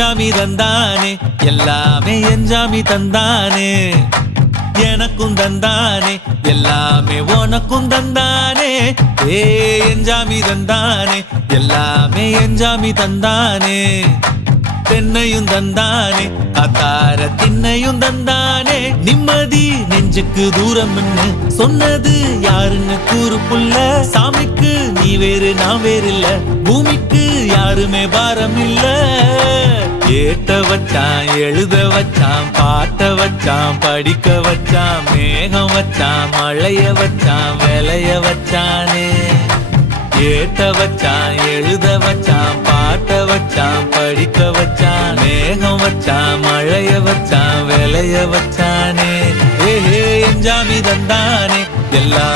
என்ஜாமி தந்தானே எல்லாமே என்ஜாமி தந்தானே எனக்கும் தந்தானே எல்லாமே உனக்கும் தந்தானே ஏ என்ஜாமி தந்தானே எல்லாமே என்ஜாமி தந்தானே தென்னையும் தந்தானே அத்தார திண்ணையும் தந்தானே நிம்மதி நெஞ்சுக்கு தூரம் சொன்னது யாருன்னு கூறு புள்ள சாமிக்கு நீ வேறு நான் வேறு இல்ல பூமிக்கு யாருமே பாரம் இல்ல ஏட்ட வச்சான் எழுத வச்சான் பாட்ட வச்சான் படிக்க வச்சான் மேகம் வச்சான் மழைய வச்சான் விளைய வச்சானே ஏட்ட வச்சான் எழுத வச்சான் பாட்ட வச்சான் படிக்க வச்சான் மேகம் வச்சான் மழைய வச்சான் விளைய வச்சானே ஏ என்ஜாமி தந்தானே எல்லாம்